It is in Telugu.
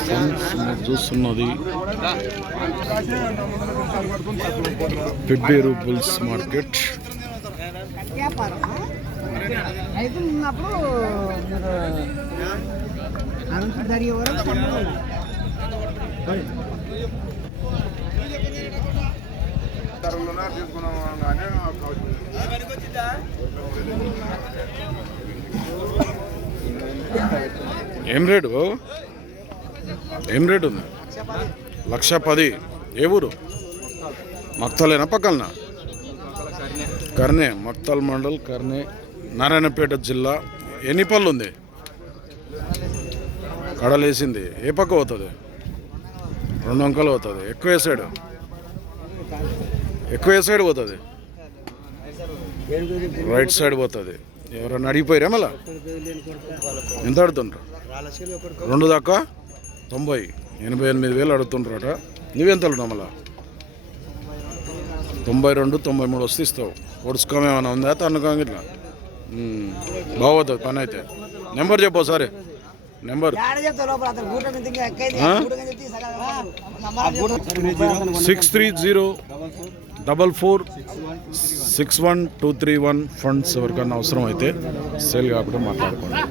ఫ్రెండ్స్ మీరు చూస్తున్నది పెబ్బేరు బుల్స్ మార్కెట్ వ్యాపారం రైతు ఉన్నప్పుడు ఏం రేటు బాబు ఏం రేటు ఉంది. లక్ష పది ఏ ఊరు? మక్తలేనా పక్కన కర్నే మక్తల్ మండల్ కర్నే నారాయణపేట జిల్లా. ఎన్ని పళ్ళు ఉంది? కడలేసింది. ఏ పక్క పోతుంది? రెండు అంకలు పోతుంది. ఎక్కువ వేసాడు సైడ్? ఎక్కువ వేసాడు సైడ్ పోతుంది? రైట్ సైడ్ పోతుంది. ఎవరన్నా అడిగిపోయారా మళ్ళా? ఎంత ఆడుతుండ్రు? రెండు దాకా? తొంభై. ఎనభై ఎనిమిది వేలు అడుగుతుండ్రట. నువ్వెంత మళ్ళా? తొంభై రెండు తొంభై మూడు వస్తే ఇస్తావు. ఒడుచుకోమ ఏమైనా ఉందా? తన్నుకోం ఇట్లా? బాగోతుంది పని అయితే. నెంబర్ చెప్పు సరే number. Six three zero double four six one two three one funds ఎవరికన్నా అవసరం అయితే సేల్ కాకుండా మాట్లాడుకోండి.